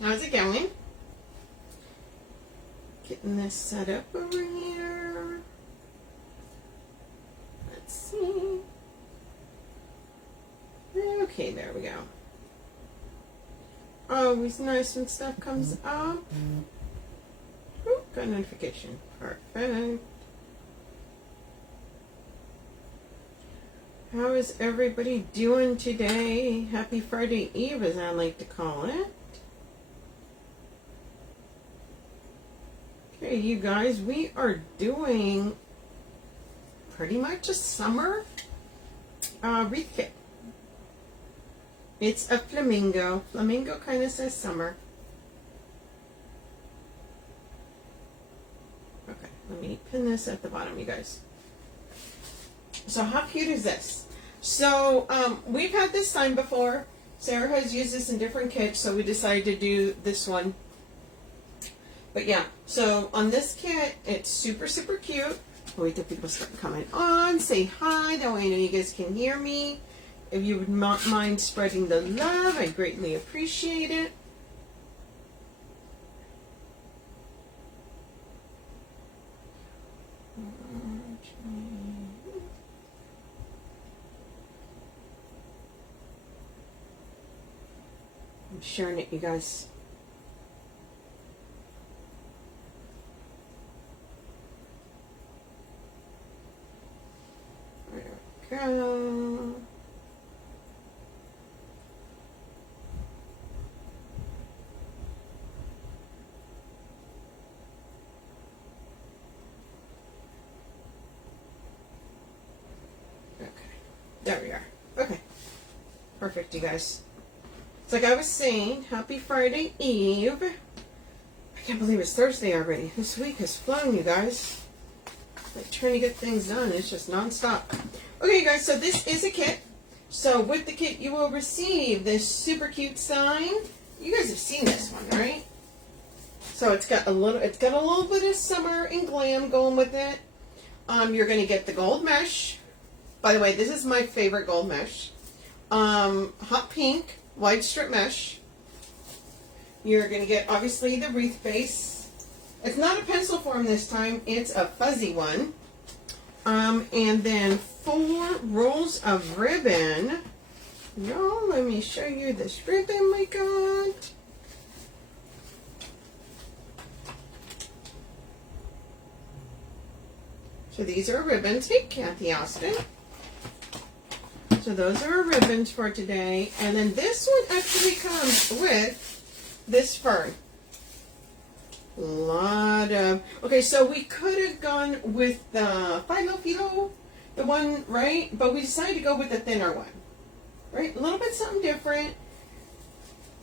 How's it going? Getting this set up over here. Let's see. Okay, there we go. Always nice when stuff comes up. Oh, got a notification. Perfect. How is everybody doing today? Happy Friday Eve, as I like to call it. Okay, you guys, we are doing pretty much a summer wreath kit. It's a flamingo. Flamingo kind of says summer. Okay, let me pin this at the bottom, you guys. So how cute is this? So we've had this sign before. Sarah has used this in different kits, so we decided to do this one. But yeah, so on this kit, it's super, super cute. Wait till people start coming on. Say hi, that way I know you guys can hear me. If you would not mind spreading the love, I greatly appreciate it. I'm sharing it, you guys. There we go. There we are. Okay. Perfect, you guys. It's like I was saying, happy Friday Eve. I can't believe it's Thursday already. This week has flown, you guys. Like trying to get things done. It's just nonstop. Okay, you guys, so this is a kit. So with the kit, you will receive this super cute sign. You guys have seen this one, right? So it's got a little bit of summer and glam going with it. You're going to get the gold mesh. By the way, this is my favorite gold mesh. Hot pink, wide strip mesh. You're going to get, obviously, the wreath base. It's not a pencil form this time. It's a fuzzy one. And then 4 rolls of ribbon. Y'all, let me show you this ribbon we got. So these are ribbons. Hey, Kathy Austin. So those are our ribbons for today. And then this one actually comes with this fern. A lot of... Okay, so we could have gone with the Philo, the one, right? But we decided to go with the thinner one. Right? A little bit something different.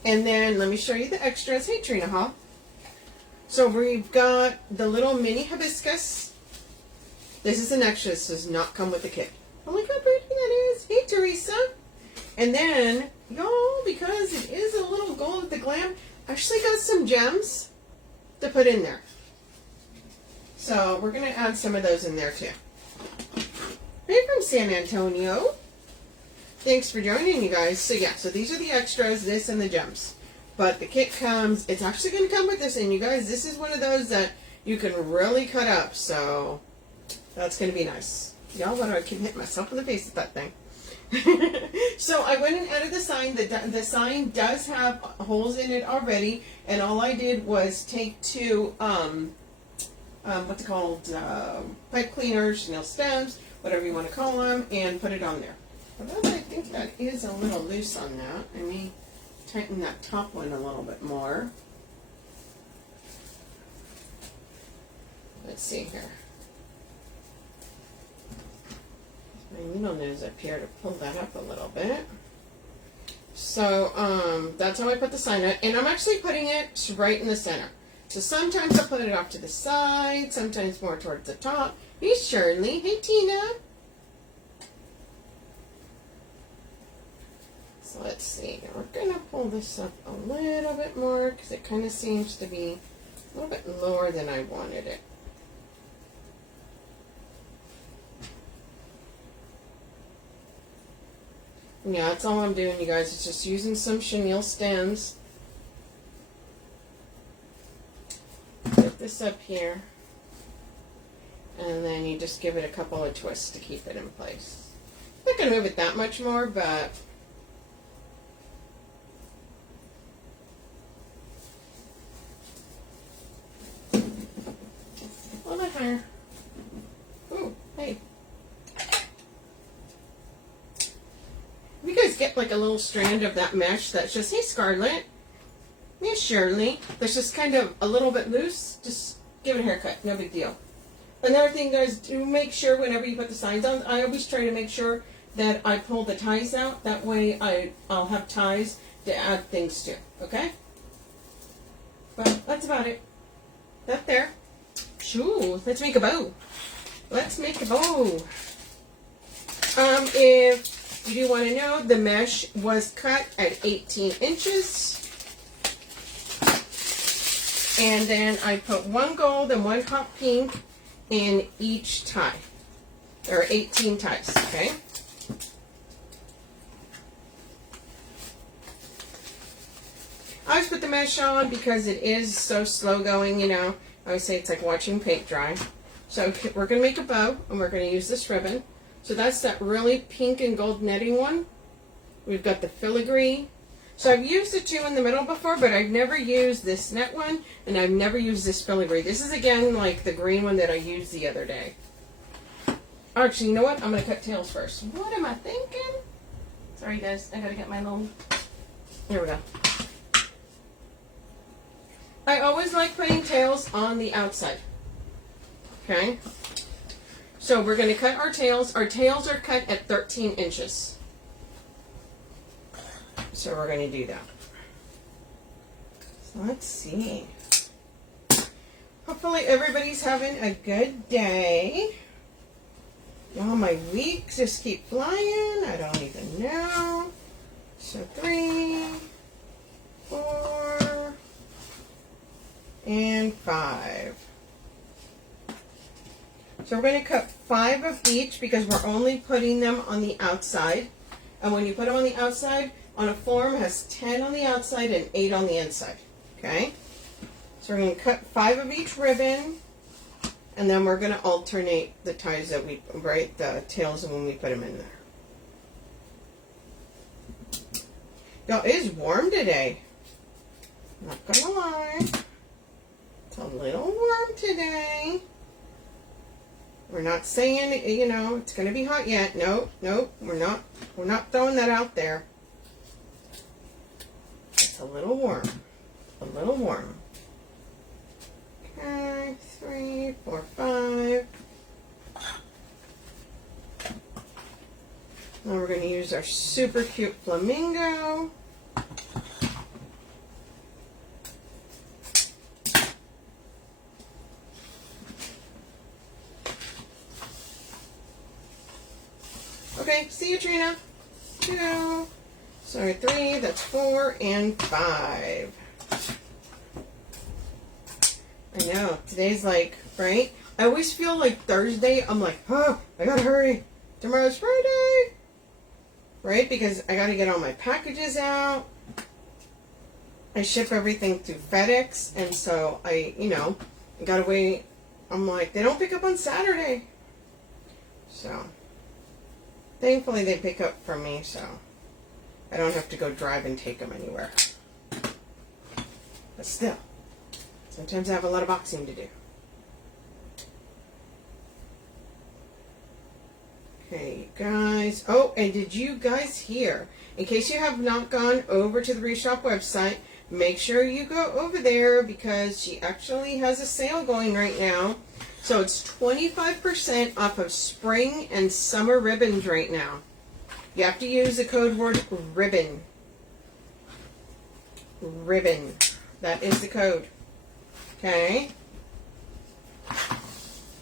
And then let me show you the extras. Hey, Trina Hall. So we've got the little mini hibiscus. This is an extra. This does not come with the kit. Oh, look how pretty that is. Hey, Teresa. And then, y'all, because it is a little gold with the glam, I actually got some gems to put in there. So we're going to add some of those in there, too. Hey, from San Antonio. Thanks for joining, you guys. So, yeah, so these are the extras, this and the gems. But the kit comes, it's actually going to come with this. And, you guys, this is one of those that you can really cut up. So, that's going to be nice. Y'all, what do I keep hitting myself in the face with that thing? So I went and added the sign. The sign does have holes in it already, and all I did was take 2 what's it called, pipe cleaners, nail stems, whatever you want to call them, and put it on there. Although I think that is a little loose on that. I may tighten that top one a little bit more. Let's see here. My needle nose up here to pull that up a little bit. So that's how I put the sign on. And I'm actually putting it right in the center. So sometimes I'll put it off to the side, sometimes more towards the top. Hey, Shirley. Hey, Tina. So let's see. We're going to pull this up a little bit more because it kind of seems to be a little bit lower than I wanted it. Yeah, that's all I'm doing, you guys. It's just using some chenille stems. this up here. And then you just give it a couple of twists to keep it in place. I'm not going to move it that much more, but a little bit higher. Ooh, hey. You guys get like a little strand of that mesh that's just, hey Scarlett, Miss Shirley, that's just kind of a little bit loose, just give it a haircut, no big deal. Another thing, guys, do make sure whenever you put the signs on, I always try to make sure that I pull the ties out. That way I'll have ties to add things to, okay? Well, that's about it. That there. Shoo, let's make a bow. Let's make a bow. If you do want to know, the mesh was cut at 18 inches. And then I put one gold and one hot pink in each tie. There are 18 ties, okay? I always put the mesh on because it is so slow going, you know. I always say it's like watching paint dry. So we're going to make a bow, and we're going to use this ribbon. So that's that really pink and gold netting one. We've got the filigree. So I've used the two in the middle before, but I've never used this net one, and I've never used this filigree. This is, again, like the green one that I used the other day. Actually, you know what? I'm going to cut tails first. What am I thinking? Sorry, guys. I got to get my little... Here we go. I always like putting tails on the outside. Okay? So we're going to cut our tails. Our tails are cut at 13 inches. So we're going to do that. So let's see. Hopefully everybody's having a good day. Y'all, my weeks just keep flying. I don't even know. So 3, 4, and 5. So we're going to cut 5 of each because we're only putting them on the outside. And when you put them on the outside, on a form, it has 10 on the outside and 8 on the inside. Okay? So we're going to cut 5 of each ribbon, and then we're going to alternate the ties that we, right, the tails when we put them in there. Y'all, it is warm today. Not gonna lie. It's a little warm today. We're not saying, you know, it's going to be hot yet. Nope, nope, we're not throwing that out there. It's a little warm. A little warm. Okay, 3, 4, 5. Now we're going to use our super cute flamingo. Okay, see you, Trina. 2. Sorry, 3, that's 4, and 5. I know, today's like, right? I always feel like Thursday, I'm like, oh, I gotta hurry. Tomorrow's Friday. Right? Because I gotta get all my packages out. I ship everything through FedEx, and so I, you know, I gotta wait. I'm like, they don't pick up on Saturday. So, thankfully they pick up for me, so I don't have to go drive and take them anywhere. But still, sometimes I have a lot of boxing to do. Okay, you guys. Oh, and did you guys hear? In case you have not gone over to the Wreath Shop website, make sure you go over there because she actually has a sale going right now. So it's 25% off of spring and summer ribbons right now. You have to use the code word ribbon. Ribbon. That is the code. Okay?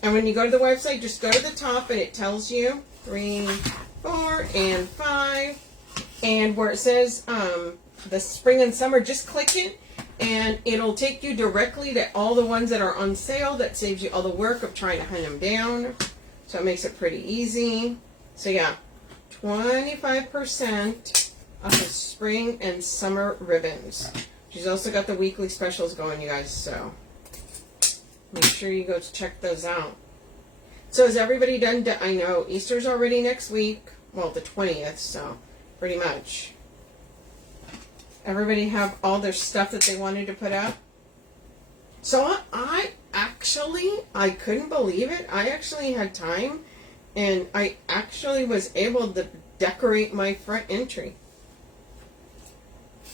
And when you go to the website, just go to the top and it tells you 3, 4, and 5. And where it says the spring and summer, just click it and it'll take you directly to all the ones that are on sale. That saves you all the work of trying to hunt them down. So it makes it pretty easy. So yeah, 25% off of spring and summer ribbons. She's also got the weekly specials going, you guys, so Make sure you go check those out. So is everybody done? I know Easter's already next week. Well, the 20th, so pretty much. Everybody have all their stuff that they wanted to put up? So I couldn't believe it. I actually had time, and I actually was able to decorate my front entry.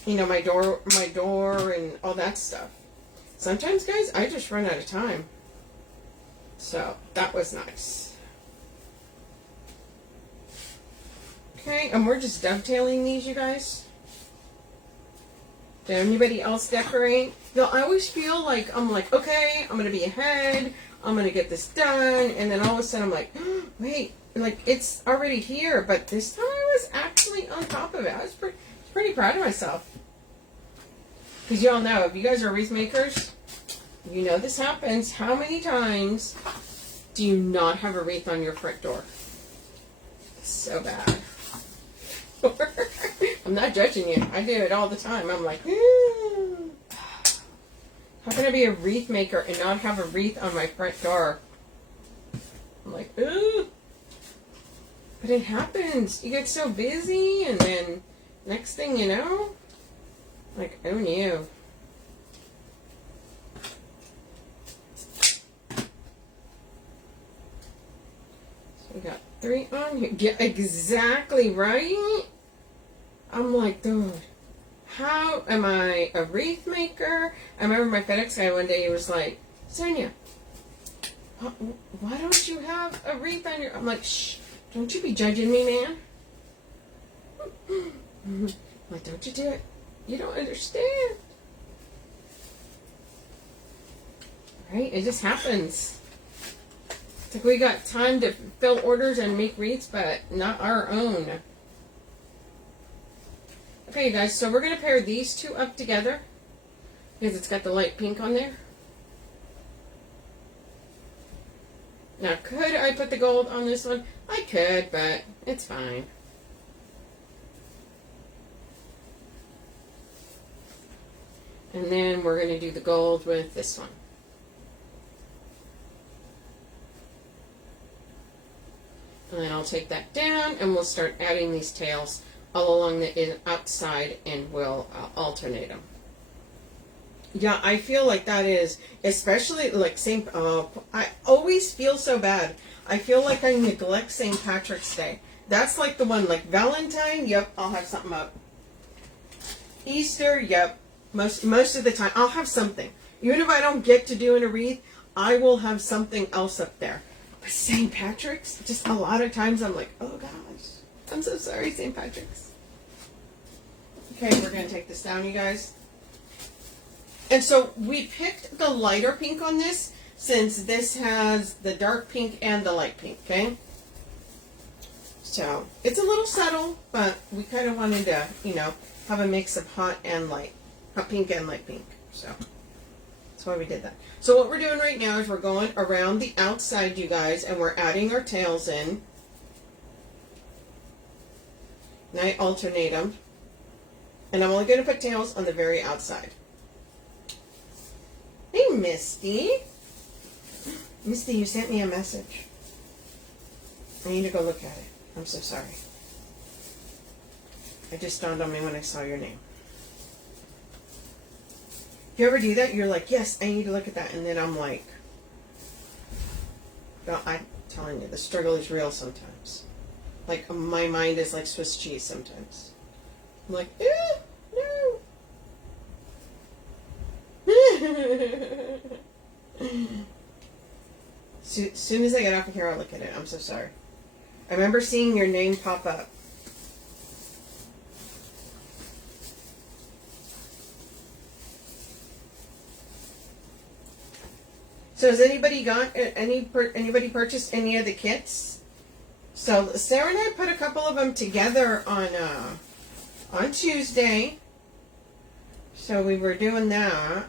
You know, my door and all that stuff. Sometimes, guys, I just run out of time. So that was nice. Okay, and we're just dovetailing these, you guys. Did anybody else decorate? No, I always feel like I'm like, okay, I'm gonna be ahead. I'm gonna get this done, and then all of a sudden I'm like, oh, wait, like it's already here. But this time I was actually on top of it. I was pretty proud of myself. Because you all know, if you guys are wreath makers, you know this happens. How many times do you not have a wreath on your front door? So bad. I'm not judging you. I do it all the time. I'm like, how can I be a wreath maker and not have a wreath on my front door? I'm like, ooh. But it happens. You get so busy, and then next thing you know, like, oh no. So we got 3 on here. Yeah, exactly right. I'm like, dude, how am I a wreath maker? I remember my FedEx guy one day, he was like, Sonia, why don't you have a wreath on your... I'm like, shh, don't you be judging me, man. I'm like, don't you do it. You don't understand. Right? It just happens. It's like we got time to fill orders and make wreaths, but not our own. Okay, you guys, so we're going to pair these two up together because it's got the light pink on there. Now, could I put the gold on this one? I could, but it's fine. And then we're going to do the gold with this one. And then I'll take that down and we'll start adding these tails all along the outside, and we'll alternate them. Yeah, I feel like that is, especially like I always feel so bad. I feel like I neglect St. Patrick's Day. That's like the one, like Valentine, yep, I'll have something up. Easter, yep, most of the time, I'll have something. Even if I don't get to doing a wreath, I will have something else up there. But St. Patrick's, just a lot of times I'm like, oh gosh. I'm so sorry, St. Patrick's. Okay, we're going to take this down, you guys. And so we picked the lighter pink on this since this has the dark pink and the light pink, okay? So it's a little subtle, but we kind of wanted to, you know, have a mix of hot and light, hot pink and light pink. So that's why we did that. So what we're doing right now is we're going around the outside, you guys, and we're adding our tails in. And I alternate them. And I'm only going to put tails on the very outside. Hey, Misty. Misty, you sent me a message. I need to go look at it. I'm so sorry. It just dawned on me when I saw your name. If you ever do that, you're like, yes, I need to look at that. And then I'm like, no, I'm telling you, the struggle is real sometimes. Like, my mind is like Swiss cheese sometimes. I'm like, no. Soon as I get off of here, I'll look at it. I'm so sorry. I remember seeing your name pop up. So has anybody anybody purchased any of the kits? So Sarah and I put a couple of them together on Tuesday. So we were doing that.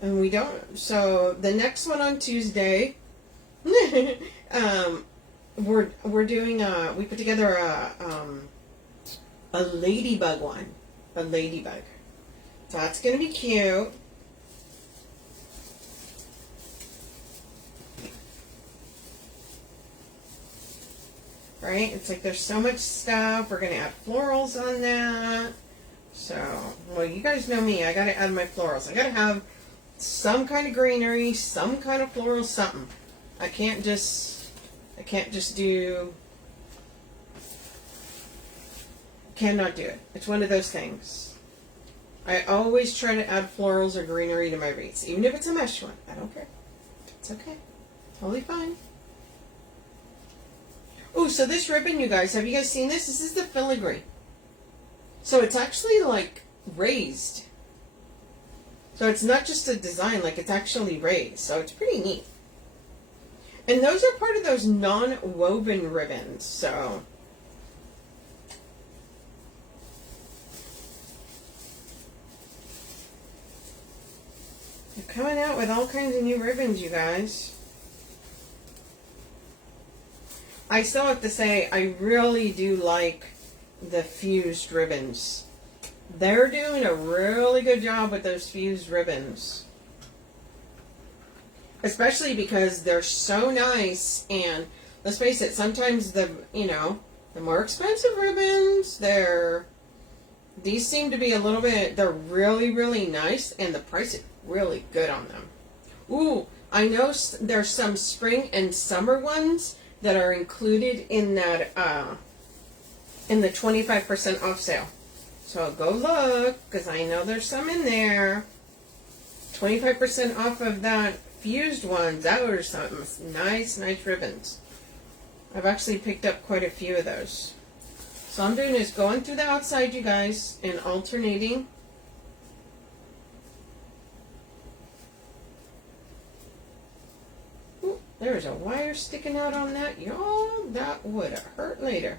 And we don't, so the next one on Tuesday, we're doing we put together a ladybug one. A ladybug. So that's going to be cute. right? It's like there's so much stuff. We're going to add florals on that. So, well, you guys know me. I got to add my florals. I got to have some kind of greenery, some kind of floral, something. I can't just do, cannot do it. It's one of those things. I always try to add florals or greenery to my wreaths, even if it's a mesh one. I don't care. It's okay. Totally fine. Oh, so this ribbon, you guys, have you guys seen this? This is the filigree. So it's actually like raised. So it's not just a design, like it's actually raised. So it's pretty neat. And those are part of those non-woven ribbons. So they're coming out with all kinds of new ribbons, you guys. I still have to say, I really do like the fused ribbons. They're doing a really good job with those fused ribbons. Especially because they're so nice, and let's face it, sometimes the more expensive ribbons, these seem to be a little bit, they're really, really nice, and the price is really good on them. Ooh, I know there's some spring and summer ones that are included in that, in the 25% off sale. So go look, because I know there's some in there. 25% off of that fused ones. That were some nice ribbons. I've actually picked up quite a few of those. So I'm doing is going through the outside, you guys, and alternating. Ooh, there's a wire sticking out on that. Y'all, that would have hurt later.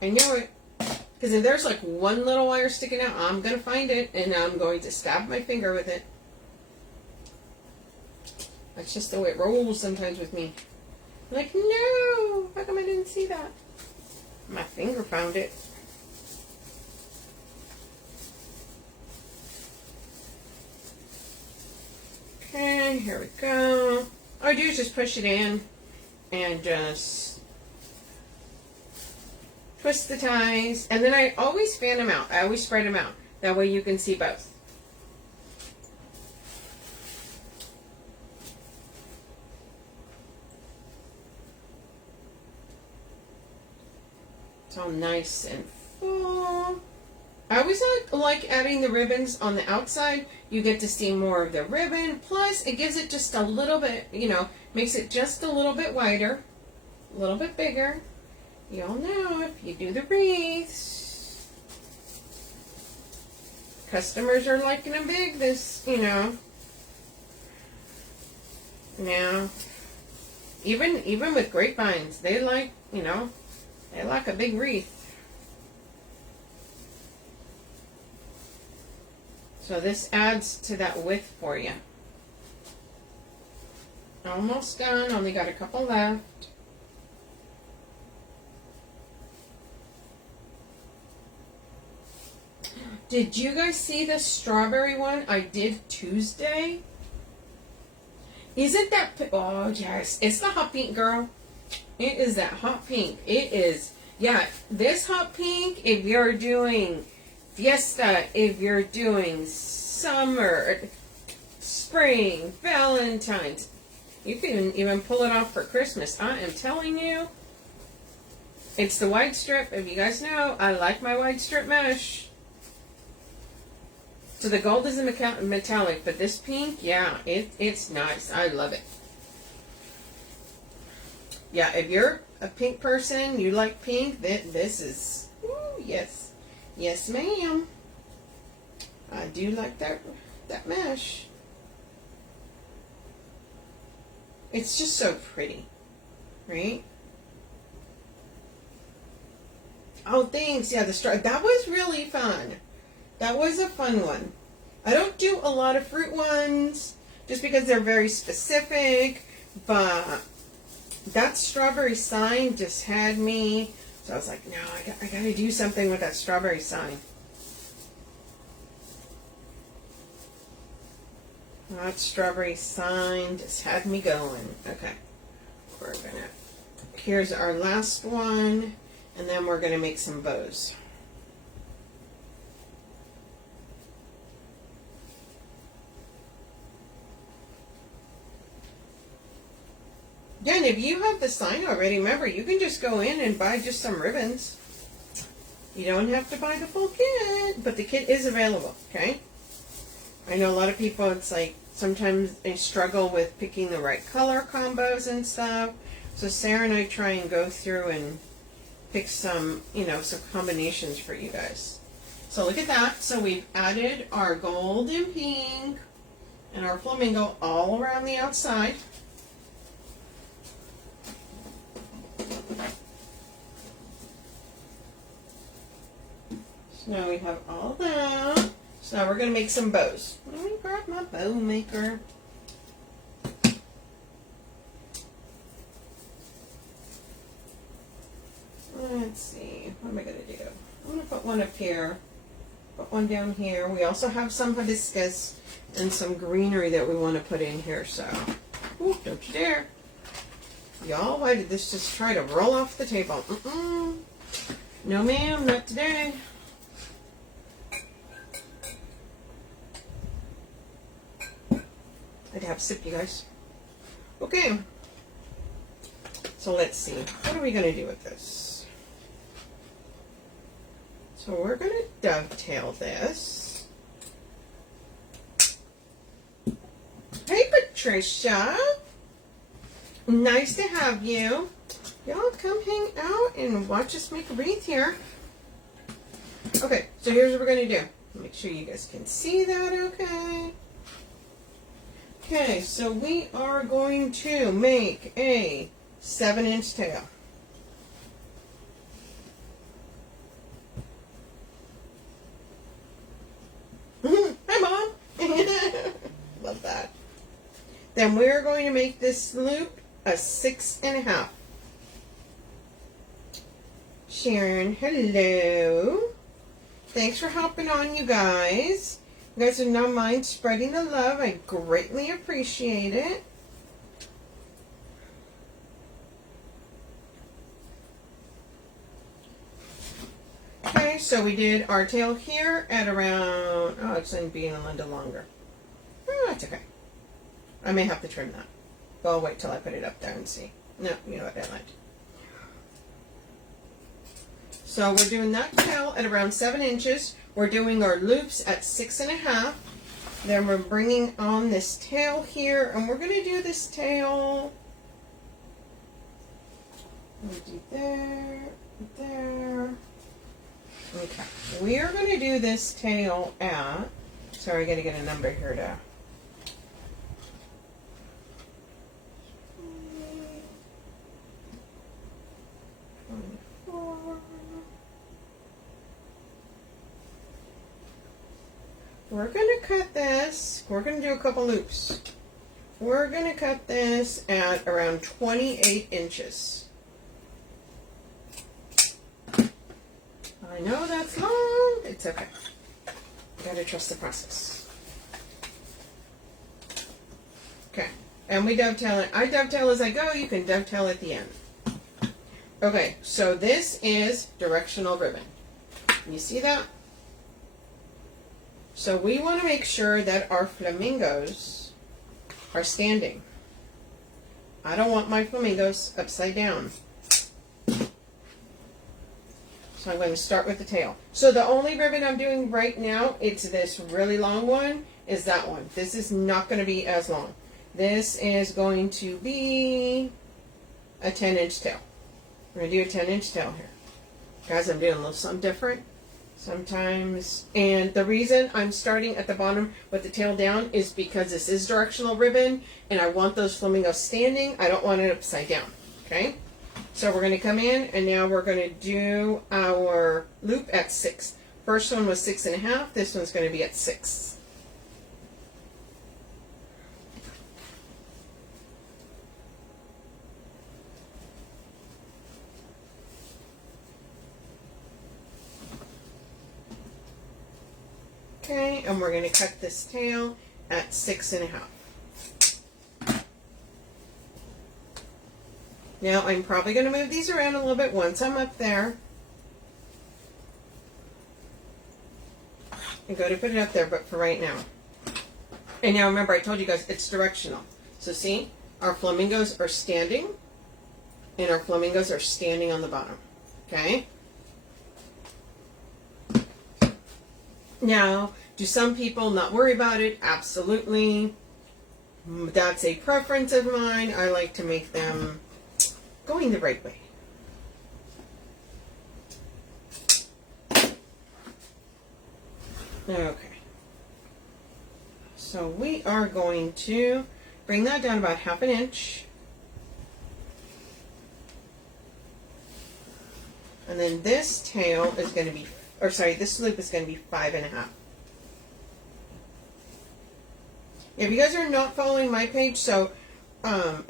I know it. Because if there's like one little wire sticking out, I'm going to find it, and I'm going to stab my finger with it. That's just the way it rolls sometimes with me. Like, no! How come I didn't see that? My finger found it. Okay, here we go. All I do is just push it in and just twist the ties. And then I always fan them out. I always spread them out. That way you can see both. It's all nice and full. I always like adding the ribbons on the outside. You get to see more of the ribbon. Plus, it gives it just a little bit, makes it just a little bit wider, a little bit bigger. You'll know if you do the wreaths. Customers are liking them big, Now, even with grapevines, they like, they like a big wreath. So this adds to that width for you. Almost done. Only got a couple left. Did you guys see the strawberry one I did Tuesday? Isn't that... Oh, yes. It's the hot pink, girl. It is that hot pink. It is... Yeah, this hot pink, if you're doing fiesta, if you're doing summer, spring, Valentine's, you can even pull it off for Christmas. I am telling you, it's the wide strip. If you guys know, I like my wide strip mesh. So the gold is a metallic, but this pink, yeah, it's nice. I love it. Yeah, if you're a pink person, you like pink, this is, ooh, yes. Yes, ma'am. I do like that mesh. It's just so pretty, right? Oh, thanks. Yeah, that was really fun. That was a fun one. I don't do a lot of fruit ones just because they're very specific, but that strawberry sign just had me. So I was like, no, I got to do something with that strawberry sign. That strawberry sign just had me going. Okay. We're going to Here's our last one, and then we're going to make some bows. Again, if you have the sign already, remember, you can just go in and buy just some ribbons. You don't have to buy the full kit, but the kit is available, okay? I know a lot of people, it's like, sometimes they struggle with picking the right color combos and stuff. So Sarah and I try and go through and pick some, you know, some combinations for you guys. So look at that. So we've added our gold and pink and our flamingo all around the outside. So now we have all that. So now we're going to make some bows. Let me grab my bow maker. Let's see, what am I going to do? I'm going to put one up here, put one down here. We also have some hibiscus and some greenery that we want to put in here, so, ooh, don't you dare. Y'all, why did this just try to roll off the table? No ma'am, not today. I'd have a sip, you guys. Okay, so let's see, what are we going to do with this? So we're going to dovetail this. Hey, Patricia. Nice to have you. Y'all come hang out and watch us make a wreath here. Okay, so here's what we're going to do. Make sure you guys can see that okay. Okay, so we are going to make a 7-inch tail. Hi, Mom. Love that. Then we're going to make this loop a 6.5. Sharon, hello. Thanks for hopping on, you guys. You guys do not mind spreading the love. I greatly appreciate it. Okay, so we did our tail here at around, oh, it's going to be a little longer. Oh, that's okay. I may have to trim that. But I'll wait till I put it up there and see. No, you know what I like. So we're doing that tail at around 7 inches. We're doing our loops at 6.5. Then we're bringing on this tail here, and we're going to do this tail. We'll do there, there. Okay, we are going to do this tail at, sorry, I got to get a number here to. We're going to cut this, we're going to do a couple loops. We're going to cut this at around 28 inches. I know that's long, it's okay. You gotta trust the process. Okay, and we dovetail it. I dovetail as I go, you can dovetail at the end. Okay, so this is directional ribbon. You see that? So we want to make sure that our flamingos are standing. I don't want my flamingos upside down. So I'm going to start with the tail. So the only ribbon I'm doing right now, it's this really long one, is that one. This is not going to be as long. This is going to be a 10-inch tail. We're going to do a 10-inch tail here. Guys, I'm doing a little something different sometimes. And the reason I'm starting at the bottom with the tail down is because this is directional ribbon and I want those flamingos standing. I don't want it upside down. Okay? So we're going to come in and now we're going to do our loop at 6. First one was 6.5. This one's going to be at 6. Okay, and we're going to cut this tail at 6.5. Now I'm probably going to move these around a little bit once I'm up there. I'm going to put it up there, but for right now. And now remember, I told you guys it's directional. So see, our flamingos are standing, and our flamingos are standing on the bottom. Okay? Now, do some people not worry about it? Absolutely. That's a preference of mine. I like to make them going the right way. Okay. So we are going to bring that down about 1/2 inch. And then this tail is going to be, or sorry, this loop is going to be 5.5. If you guys are not following my page, so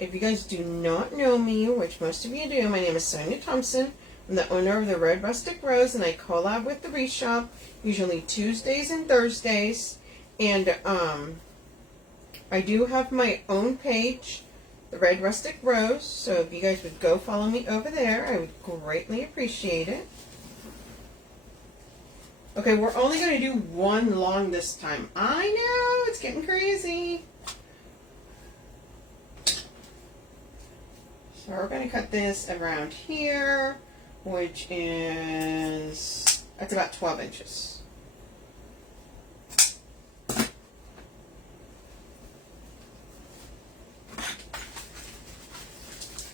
if you guys do not know me, which most of you do, my name is Sonia Thompson. I'm the owner of the Red Rustic Rose, and I collab with the Wreath Shop, usually Tuesdays and Thursdays. And I do have my own page, the Red Rustic Rose, so if you guys would go follow me over there, I would greatly appreciate it. Okay, we're only going to do one long this time. I know, it's getting crazy. So we're going to cut this around here, which is, that's about 12 inches.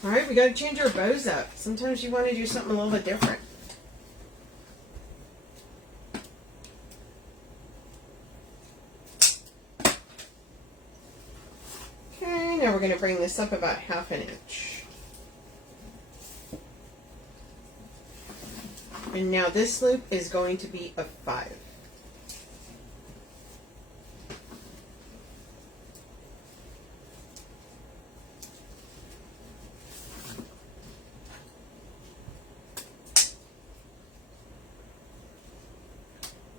All right, we got to change our bows up. Sometimes you want to do something a little bit different. Okay, now we're going to bring this up about 1/2 inch. And now this loop is going to be a 5.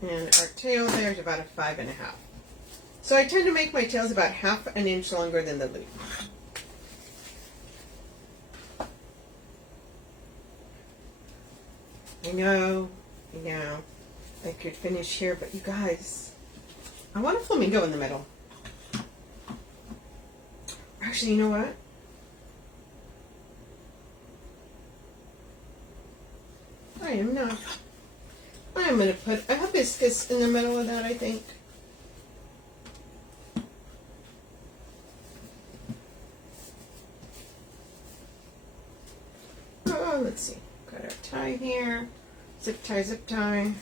And our tail there is about a 5.5. So I tend to make my tails about 1/2 inch longer than the loop. I know, I could finish here, but you guys, I want a flamingo in the middle. Actually, you know what? I am not. I'm going to put a hibiscus in the middle of that, I think. Oh, let's see. Got our tie here. Zip tie, zip tie.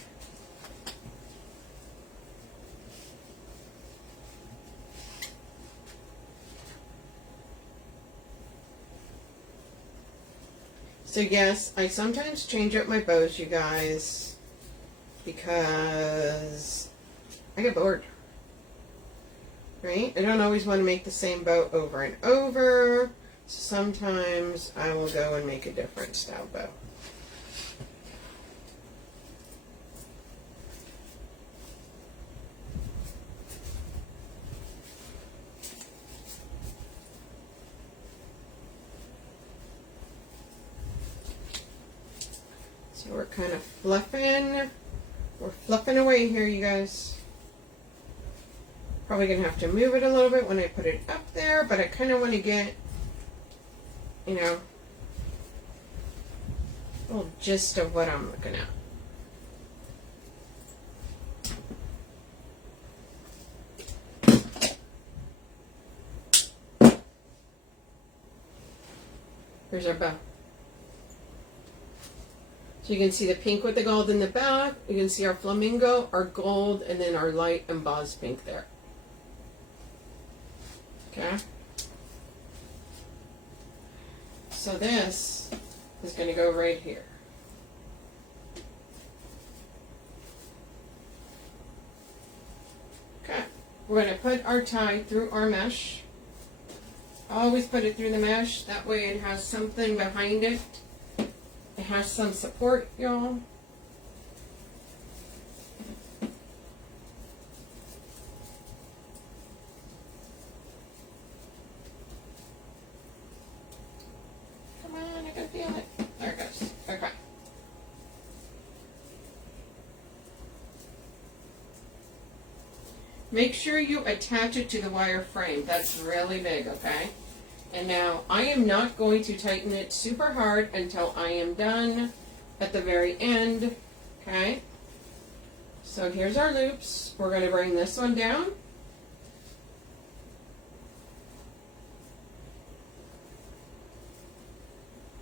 So yes, I sometimes change up my bows, you guys, because I get bored, right? I don't always want to make the same bow over and over. Sometimes I will go and make a different style bow. So we're kind of fluffing. We're fluffing away here, you guys. Probably gonna have to move it a little bit when I put it up there, but I kind of want to get, you know, a little gist of what I'm looking at. There's our bow. So you can see the pink with the gold in the back. You can see our flamingo, our gold, and then our light embossed pink there. Okay. So this is going to go right here. Okay. We're going to put our tie through our mesh. Always put it through the mesh. That way it has something behind it. It has some support, y'all. Come on. Make sure you attach it to the wire frame. That's really big, okay? And now I am not going to tighten it super hard until I am done at the very end, okay? So here's our loops. We're going to bring this one down.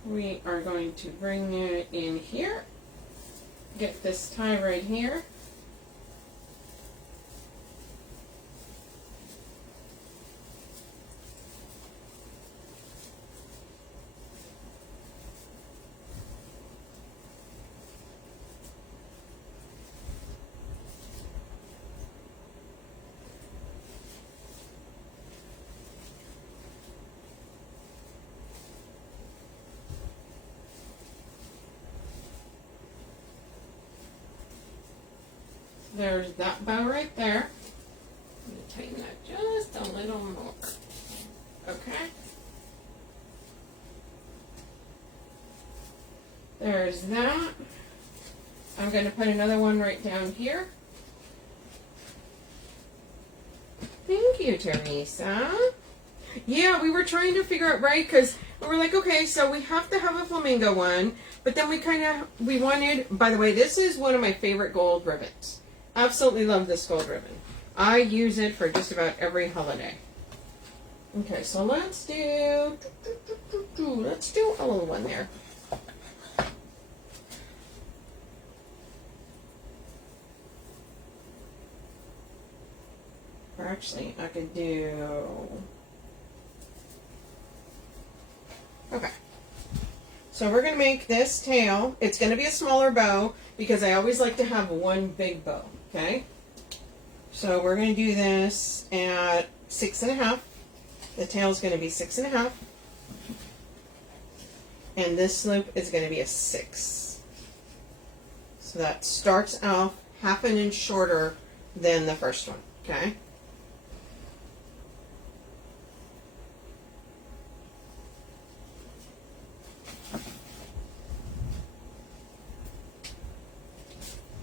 We are going to bring it in here. Get this tie right here. There's that bow right there. I'm going to tighten that just a little more. Okay. There's that. I'm going to put another one right down here. Thank you, Teresa. Yeah, we were trying to figure out, right, because we were like, okay, so we have to have a flamingo one, but then we wanted, by the way, this is one of my favorite gold ribbons. Absolutely love this gold ribbon. I use it for just about every holiday. Okay, so let's do a little one there. Or actually, I could do... Okay. So we're going to make this tail. It's going to be a smaller bow because I always like to have one big bow. Okay. So we're going to do this at 6.5. The tail is going to be 6.5. And this loop is going to be a 6. So that starts off 1/2 inch shorter than the first one. Okay.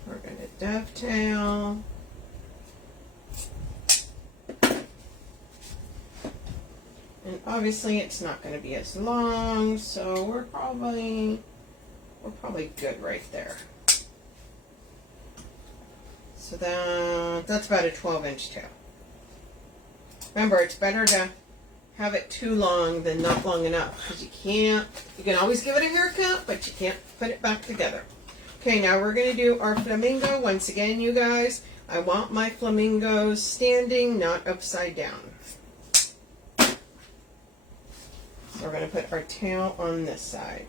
We're going to dovetail. And obviously it's not going to be as long, so we're probably good right there. So that's about a 12-inch tail. Remember, it's better to have it too long than not long enough, because you can always give it a haircut, but you can't put it back together. Okay, now we're going to do our flamingo. Once again, you guys, I want my flamingos standing, not upside down. So we're going to put our tail on this side.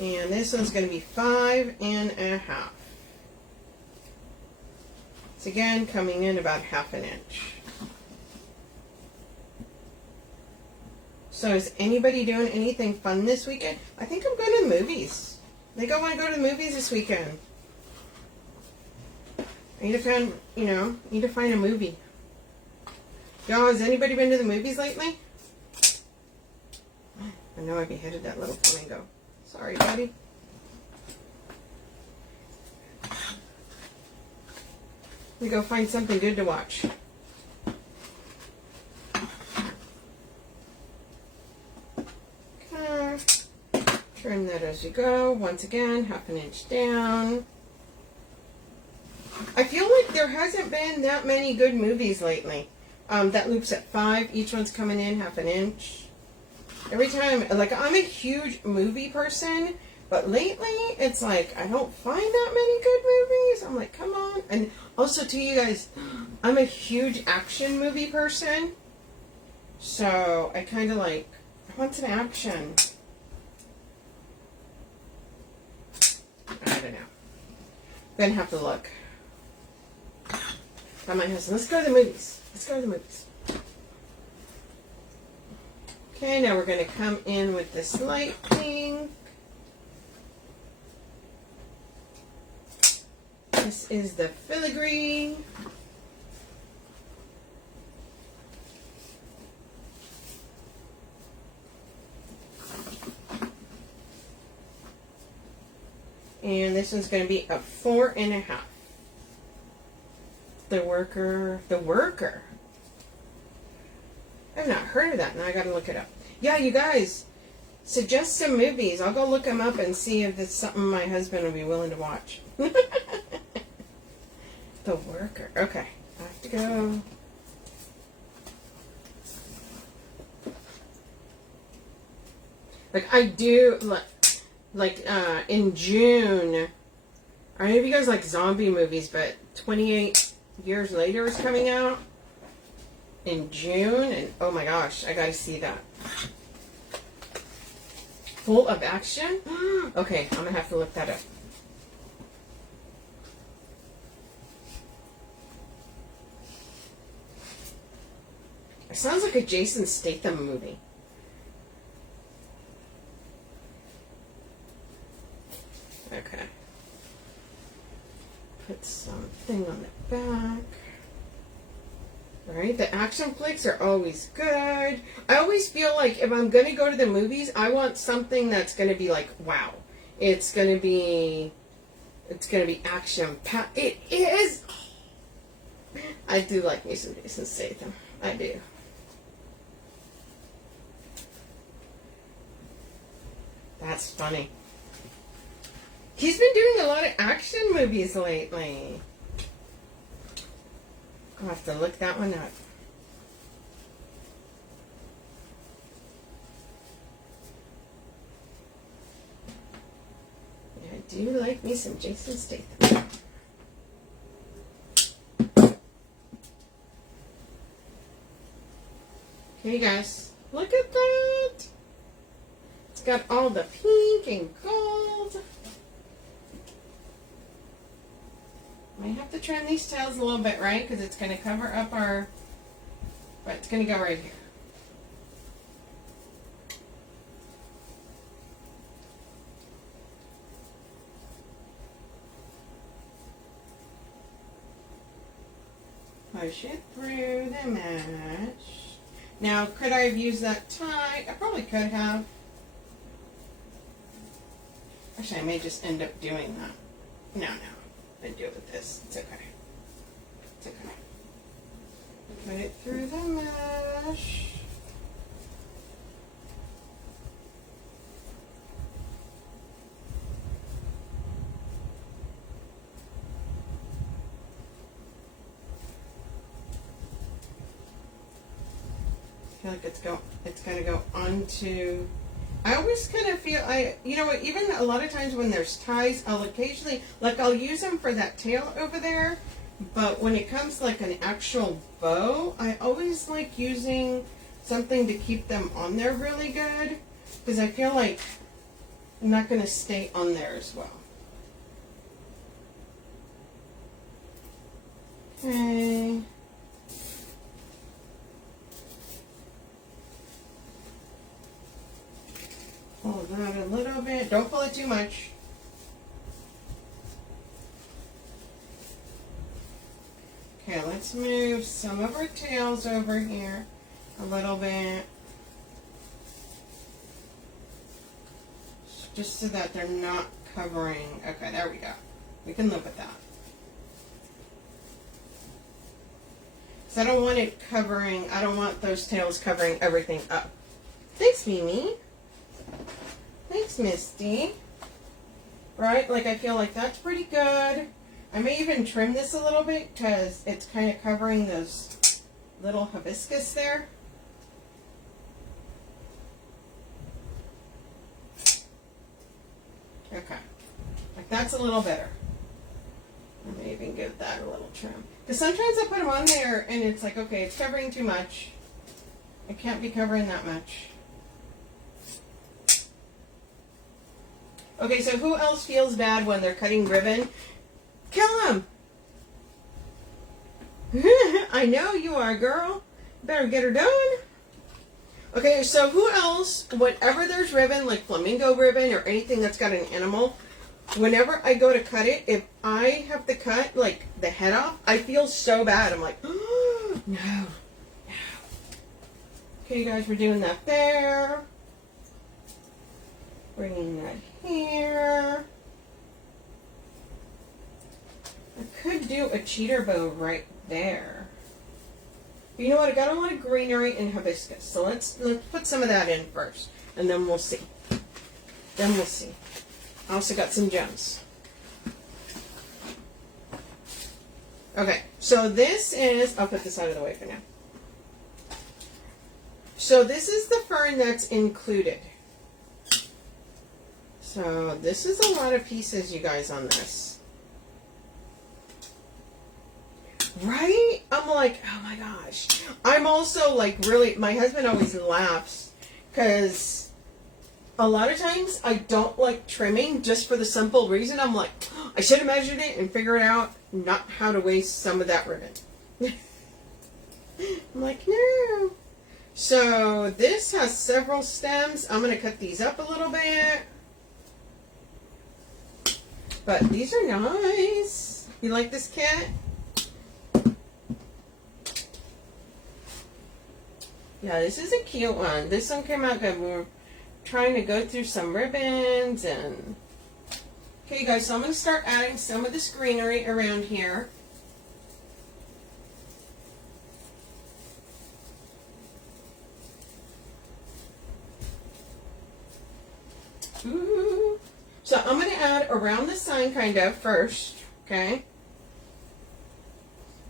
And this one's going to be 5.5. It's again coming in about 1/2 inch. So is anybody doing anything fun this weekend? I think I'm going to the movies. I think I want to go to the movies this weekend. I need to find a movie. Y'all, has anybody been to the movies lately? I know I beheaded that little flamingo. Sorry, buddy. We go find something good to watch. Okay. Trim that as you go. Once again, 1/2 inch down. I feel like there hasn't been that many good movies lately. That loops at 5. Each one's coming in 1/2 inch. Every time, like, I'm a huge movie person, but lately it's like I don't find that many good movies. I'm like, come on. And also, to you guys, I'm a huge action movie person, so I kind of like, I want some action. I don't know. I'm gonna have to look. Tell my husband, let's go to the movies. Let's go to the movies. Okay, now we're going to come in with this light pink. This is the filigree. And this one's going to be a 4.5. The Worker. I've not heard of that. Now I got to look it up. Yeah, you guys, suggest some movies. I'll go look them up and see if it's something my husband would be willing to watch. The Worker. Okay, I have to go. Like I do, like in June. I don't know if you guys like zombie movies, but 28 Years Later is coming out in June, and oh my gosh, I gotta see that. Full of action? Okay, I'm gonna have to look that up. It sounds like a Jason Statham movie. Okay. Put something on the back. Alright, the action flicks are always good. I always feel like if I'm going to go to the movies, I want something that's going to be like, wow. It's going to be action packed. It is. I do like me some Jason Statham. I do. That's funny. He's been doing a lot of action movies lately. I'll have to look that one up. Yeah, I do like me some Jason Statham. Okay, guys, look at that. It's got all the pink and gold. Might have to trim these tails a little bit, right? Because it's going to cover up our... But it's going to go right here. Push it through the mesh. Now, could I have used that tie? I probably could have. Actually, I may just end up doing that. No. And do it with this. It's okay. It's okay. Put it through the mesh. I feel like it's gonna go onto. I always kind of feel, you know what, even a lot of times when there's ties, I'll occasionally, like I'll use them for that tail over there, but when it comes like an actual bow, I always like using something to keep them on there really good, because I feel like I'm not going to stay on there as well. Okay. Pull that a little bit. Don't pull it too much. Okay, let's move some of our tails over here a little bit. Just so that they're not covering. Okay, there we go. We can live with that. So I don't want it covering, I don't want those tails covering everything up. Thanks, Mimi. Thanks, Misty. Right, like I feel like that's pretty good. I may even trim this a little bit because it's kind of covering those little hibiscus there. Okay, like that's a little better. I may even give that a little trim. Because sometimes I put them on there and it's like, okay, it's covering too much. I can't be covering that much. Okay, so who else feels bad when they're cutting ribbon? Kill them! I know you are, girl. Better get her done. Okay, so who else, whenever there's ribbon, like flamingo ribbon or anything that's got an animal, whenever I go to cut it, if I have to cut, like, the head off, I feel so bad. I'm like, oh, no. Okay, guys, we're doing that there. Bringing that here. could do a cheater bow right there. But you know what? I got a lot of greenery and hibiscus. So let's put some of that in first. And then we'll see. Then we'll see. I also got some gems. Okay, so this is, I'll put this out of the way for now. So this is the fern that's included. So this is a lot of pieces, you guys, on this. Right? I'm like, oh my gosh. I'm also like really, my husband always laughs because a lot of times I don't like trimming just for the simple reason. I'm like, oh, I should have measured it and figured out not how to waste some of that ribbon. I'm like, no. So this has several stems. I'm going to cut these up a little bit. But these are nice. You like this kit? Yeah, this is a cute one. This one came out good. We were trying to go through some ribbons and... Okay, guys, so I'm going to start adding some of this greenery around here. Ooh. So I'm going to add around the sign kind of first, okay?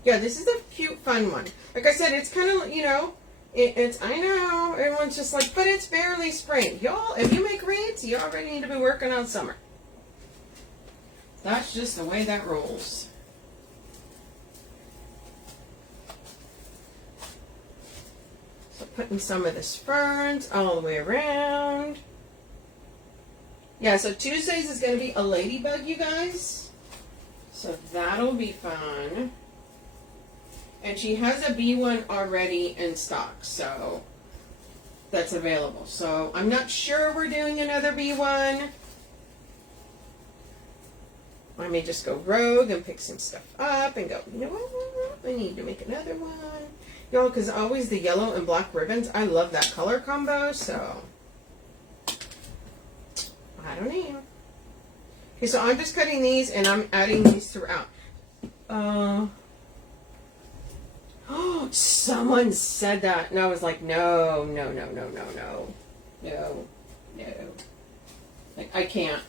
Yeah, this is a cute, fun one. Like I said, it's kind of, you know, it's, I know, everyone's just like, but it's barely spring. Y'all, if you make wreaths, you already need to be working on summer. That's just the way that rolls. So putting some of this ferns all the way around. Yeah, so Tuesdays is going to be a ladybug, you guys. So that'll be fun. And she has a bee one already in stock, so that's available. So I'm not sure we're doing another bee one. I may just go rogue and pick some stuff up and go, you know what, I need to make another one. Y'all, because always the yellow and black ribbons, I love that color combo, so I don't know. Okay, so I'm just cutting these and I'm adding these throughout. Oh, someone said that, and I was like, no. Like, I can't.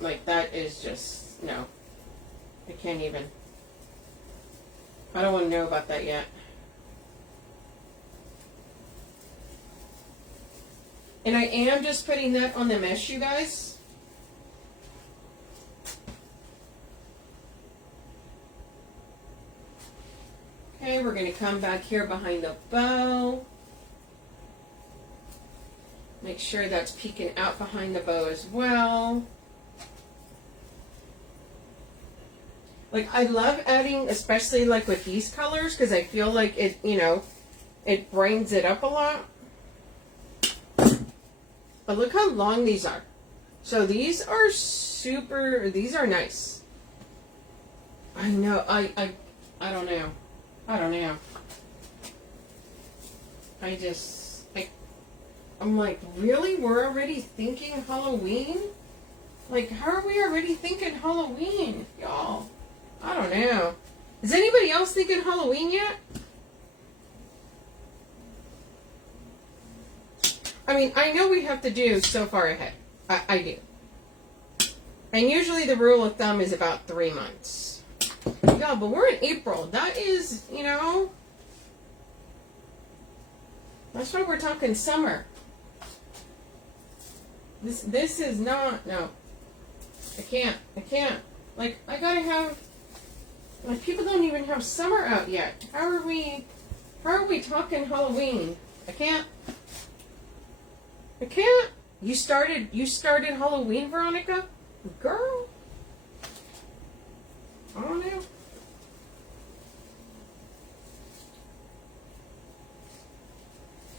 Like, that is just, no. I can't even. I don't want to know about that yet. And I am just putting that on the mesh, you guys. Okay, we're going to come back here behind the bow. Make sure that's peeking out behind the bow as well. Like, I love adding, especially like with these colors, because I feel like it, you know, it brightens it up a lot. But look how long these are. So these are super, these are nice. I know, I don't know. I don't know. I'm like, really? We're already thinking Halloween? Like, how are we already thinking Halloween, y'all? I don't know. Is anybody else thinking Halloween yet? I mean, I know we have to do so far ahead. I do. And usually the rule of thumb is about 3 months. Yeah, but we're in April. That is, you know, that's why we're talking summer. This is not, no. I can't. Like, I gotta have, like, people don't even have summer out yet. How are we talking Halloween? I can't. You started Halloween, Veronica? Girl. I don't know.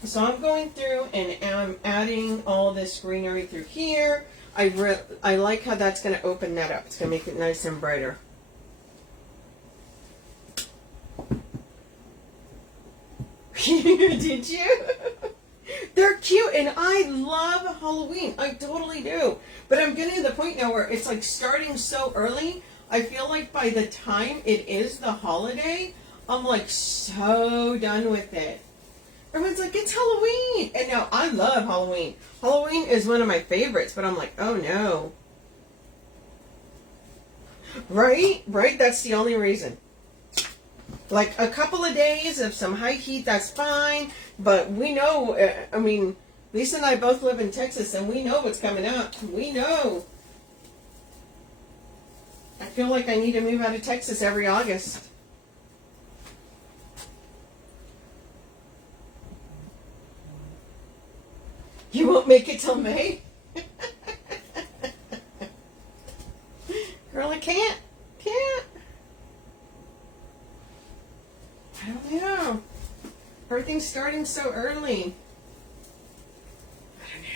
So I'm going through and I'm adding all this greenery through here. I like how that's going to open that up. It's going to make it nice and brighter. Did you? They're cute, and I love Halloween. I totally do. But I'm getting to the point now where it's like starting so early. I feel like by the time it is the holiday, I'm like so done with it. Everyone's like, it's Halloween. And now I love Halloween. Halloween is one of my favorites, but I'm like, oh no. Right? Right? That's the only reason. Like a couple of days of some high heat, that's fine. But we know, I mean, Lisa and I both live in Texas, and we know what's coming up. We know. I feel like I need to move out of Texas every August. You won't make it till May? Girl, I can't. Can't. I don't know. Everything's starting so early. I don't know.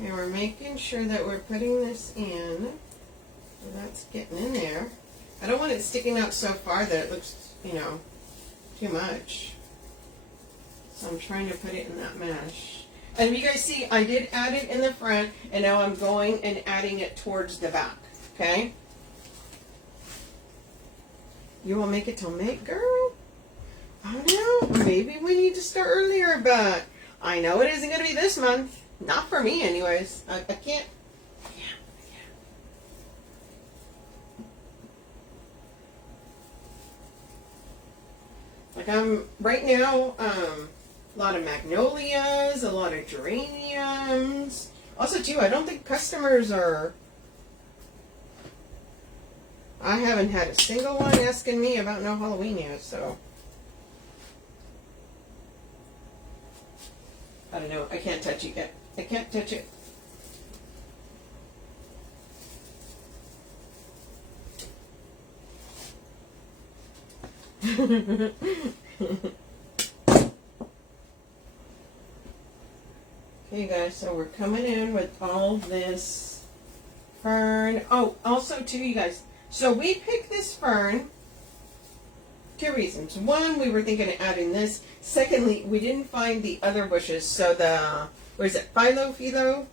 Okay, we're making sure that we're putting this in. So that's getting in there. I don't want it sticking out so far that it looks, you know, too much. So I'm trying to put it in that mesh. And you guys see, I did add it in the front, and now I'm going and adding it towards the back, okay? You won't make it till May, girl? I don't know. Maybe we need to start earlier, but I know it isn't going to be this month. Not for me, anyways. I can't. Like I'm, right now, a lot of magnolias, a lot of geraniums. Also, too, I don't think customers are... I haven't had a single one asking me about no Halloween yet, so... I don't know. I can't touch it yet. I can't touch it. Okay, guys, so we're coming in with all this fern. Oh, also, too, you guys, so we picked this fern. 2 reasons. One, we were thinking of adding this. Secondly, we didn't find the other bushes. So the, what is it, Philo? Philo?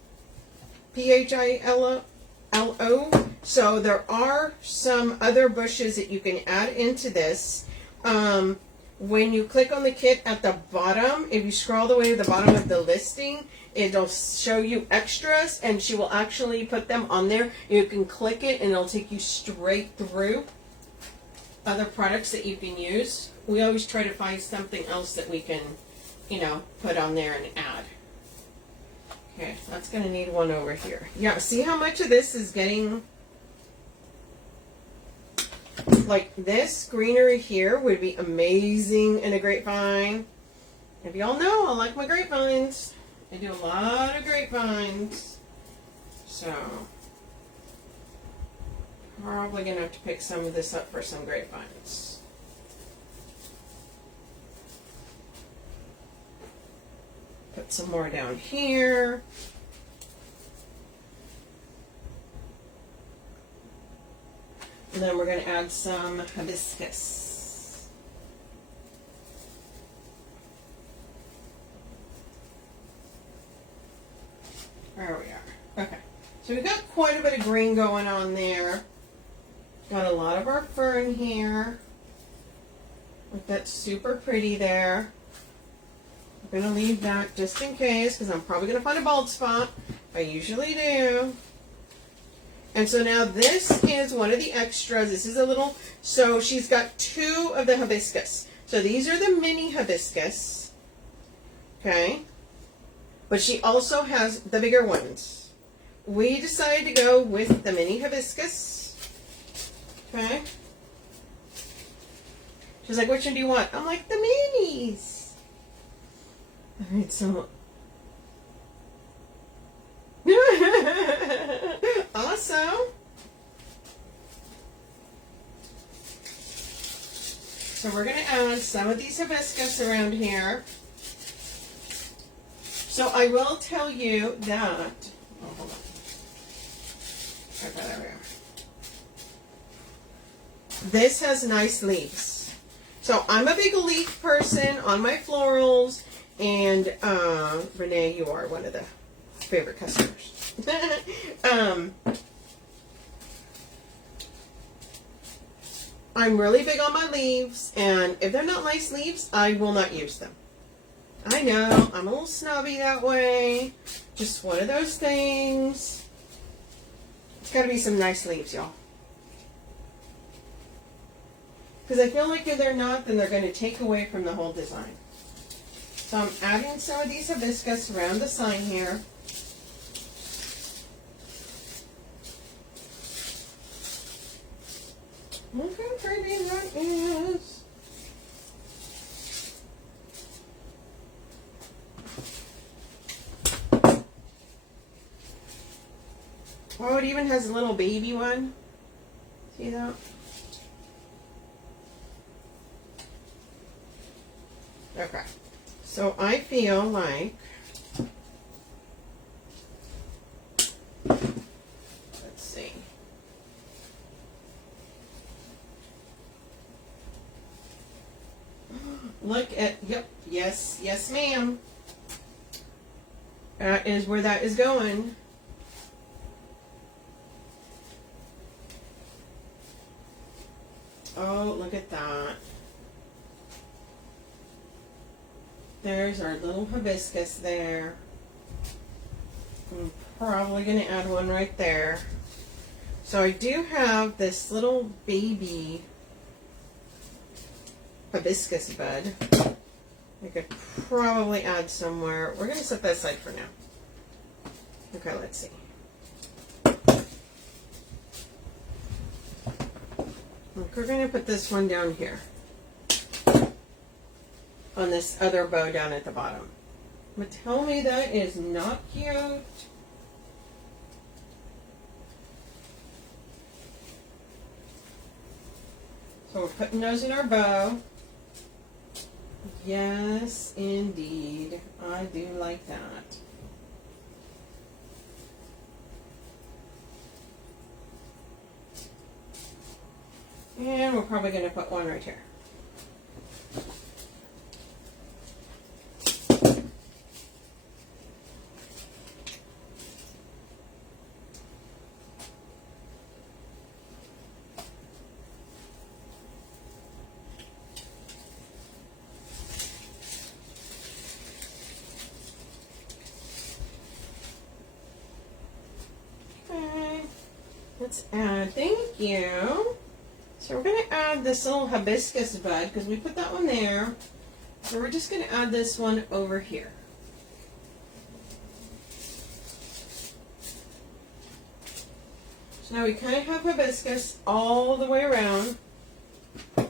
So there are some other bushes that you can add into this. When you click on the kit at the bottom, if you scroll all the way to the bottom of the listing, it'll show you extras, and she will actually put them on there. You can click it, and it'll take you straight through other products that you can use. We always try to find something else that we can, you know, put on there and add. Okay, that's going to need one over here. Yeah, see how much of this is getting... Like this greenery here would be amazing in a grapevine. If y'all know, I like my grapevines. I do a lot of grapevines. So, probably going to have to pick some of this up for some grapevines. Put some more down here. And then we're going to add some hibiscus. There we are. Okay. So we've got quite a bit of green going on there. Got a lot of our fern here. Like that's super pretty there. I'm going to leave that just in case because I'm probably going to find a bald spot. I usually do. And so now this is one of the extras. This is a little, so she's got 2 of the hibiscus. So these are the mini hibiscus. Okay. But she also has the bigger ones. We decided to go with the mini hibiscus. Okay. She's like, which one do you want? I'm like, the minis. All right, so. Awesome. So we're going to add some of these hibiscus around here. So I will tell you that, oh, hold on. Okay, there we are. This has nice leaves. So I'm a big leaf person on my florals, and Renee, you are one of the favorite customers. I'm really big on my leaves, and if they're not nice leaves, I will not use them. I know, I'm a little snobby that way. Just one of those things. It's got to be some nice leaves, y'all. Because I feel like if they're not, then they're going to take away from the whole design. So I'm adding some of these hibiscus around the sign here. Look how pretty that is. Oh, it even has a little baby one. See that? Okay. So I feel like, let's see. Look at, yep, yes ma'am. That is where that is going. Oh, look at that. There's our little hibiscus there. I'm probably going to add one right there. So I do have this little baby hibiscus bud. I could probably add somewhere. We're going to set that aside for now. Okay, let's see. Look, we're going to put this one down here on this other bow down at the bottom. But tell me that is not cute. So we're putting those in our bow. Yes, indeed. I do like that. And we're probably going to put one right here. Let's add, thank you. So we're going to add this little hibiscus bud because we put that one there. So we're just going to add this one over here. So now we kind of have hibiscus all the way around. I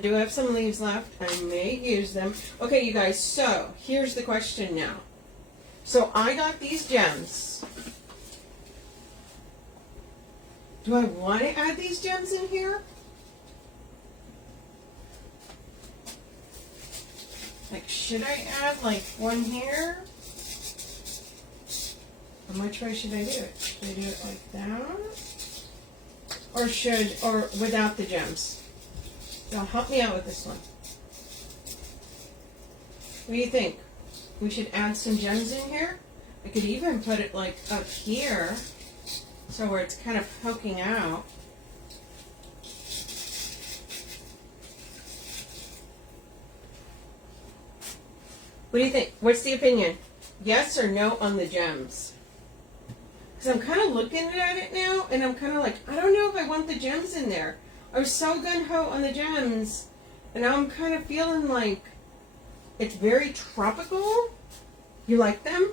do have some leaves left. I may use them. Okay, you guys, so here's the question now. So I got these gems. Do I want to add these gems in here? Like, should I add like one here? And which way should I do it? Should I do it like that? Or without the gems? So help me out with this one. What do you think? We should add some gems in here? I could even put it like up here. So where it's kind of poking out. What do you think? What's the opinion? Yes or no on the gems? Because I'm kind of looking at it now, and I'm kind of like, I don't know if I want the gems in there. I was so gung-ho on the gems, and now I'm kind of feeling like it's very tropical. You like them?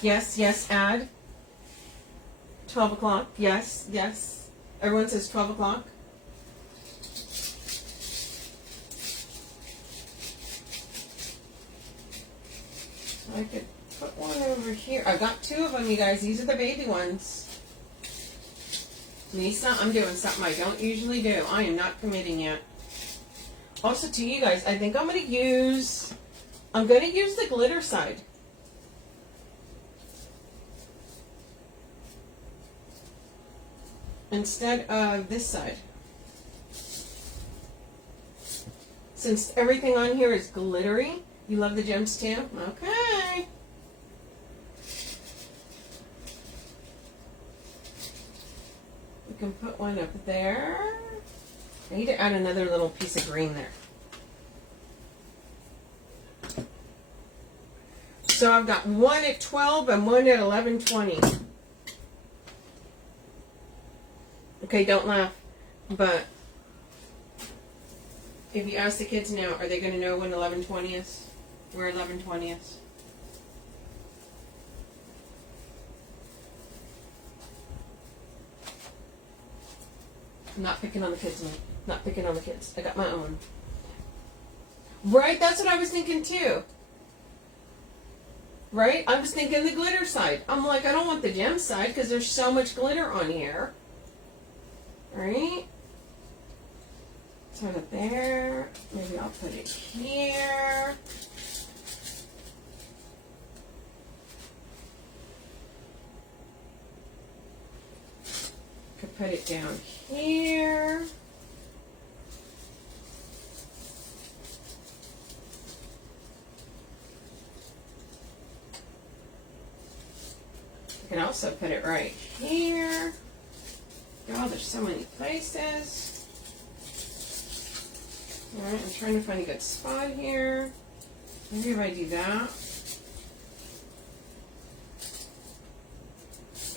Yes, yes, add. 12 o'clock, yes, yes. Everyone says 12 o'clock. I could put one over here. I got two of them, you guys. These are the baby ones. Lisa, I'm doing something I don't usually do. I am not committing yet. Also to you guys, I think I'm going to use the glitter side. Instead of this side. Since everything on here is glittery, You love the gems too? Okay. We can put one up there. I need to add another little piece of green there. So I've got one at 12 and one at 11:20. Okay, don't laugh. But if you ask the kids now, are they going to know when 11:20 is? Where 11:20 is? I'm not picking on the kids, man. Not picking on the kids. I got my own. Right? That's what I was thinking too. Right? I was thinking the glitter side. I'm like, I don't want the gem side because there's so much glitter on here. Right? Put it there. Maybe I'll put it here. Could put it down here. You can also put it right here. God, there's so many places. Alright, I'm trying to find a good spot here. Maybe if I do that.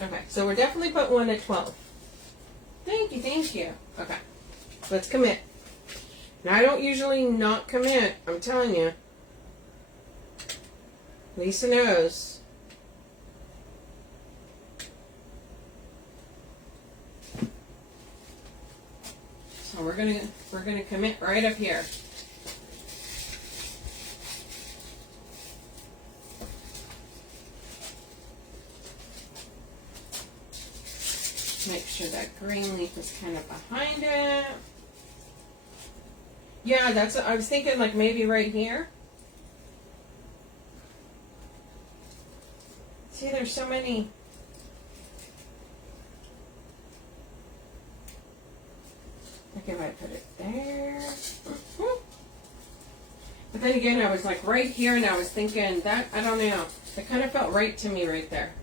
Okay, so we're definitely put one at 12. Thank you, thank you. Okay, let's commit. Now, I don't usually not commit, I'm telling you. Lisa knows. So we're gonna commit right up here. Make sure that green leaf is kind of behind it. Yeah, that's what I was thinking, like maybe right here. See, there's so many. Like if I put it there. But then again, I was like right here and I was thinking that, I don't know. It kind of felt right to me right there.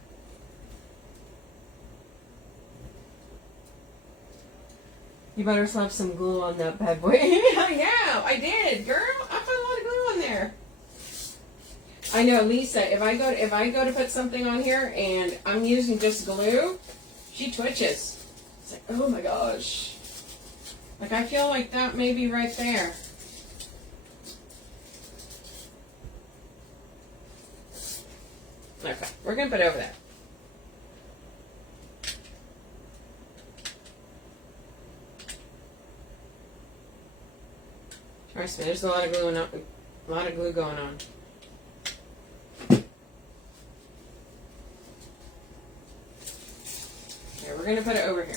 You better slap some glue on that bad boy. I know, I did, girl. I put a lot of glue on there. I know, Lisa. If I go to put something on here and I'm using just glue, she twitches. It's like, oh my gosh. Like I feel like that may be right there. Okay, we're gonna put it over there. Trust me, there's a lot of glue going on. Okay, we're gonna put it over here.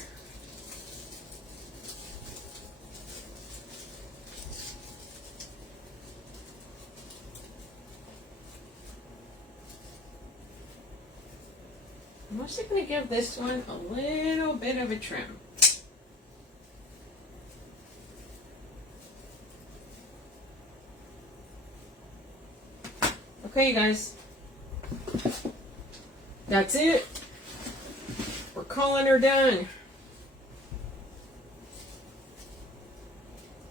I'm actually going to give this one a little bit of a trim. Okay, you guys. That's it. We're calling her done.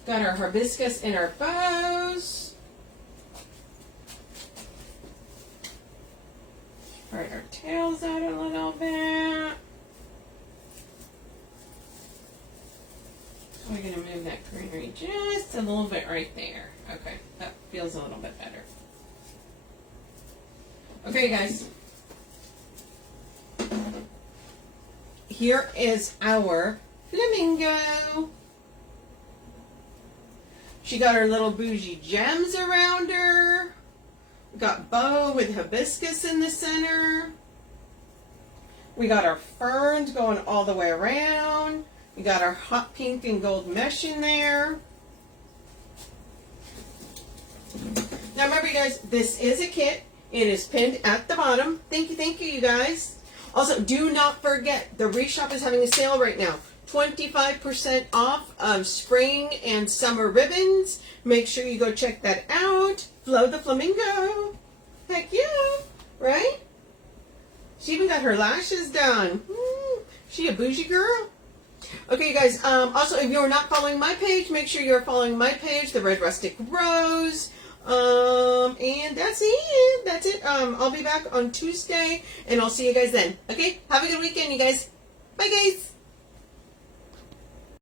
Got our hibiscus in our bows. Spread our tails out a little bit. We're going to move that greenery just a little bit right there. Okay, that feels a little bit better. Okay, guys. Here is our flamingo. She got her little bougie gems around her. We got bow with hibiscus in the center. We got our ferns going all the way around. We got our hot pink and gold mesh in there. Now remember, you guys, this is a kit. It is pinned at the bottom. Thank you, you guys. Also, do not forget, the Reshop is having a sale right now. 25% off of spring and summer ribbons. Make sure you go check that out. Flo the Flamingo. Heck yeah, right? She even got her lashes done. She a bougie girl. Okay, you guys, also, if you're not following my page, make sure you're following my page, The Red Rustic Rose. And that's it. That's it. I'll be back on Tuesday, and I'll see you guys then. Okay? Have a good weekend, you guys. Bye, guys.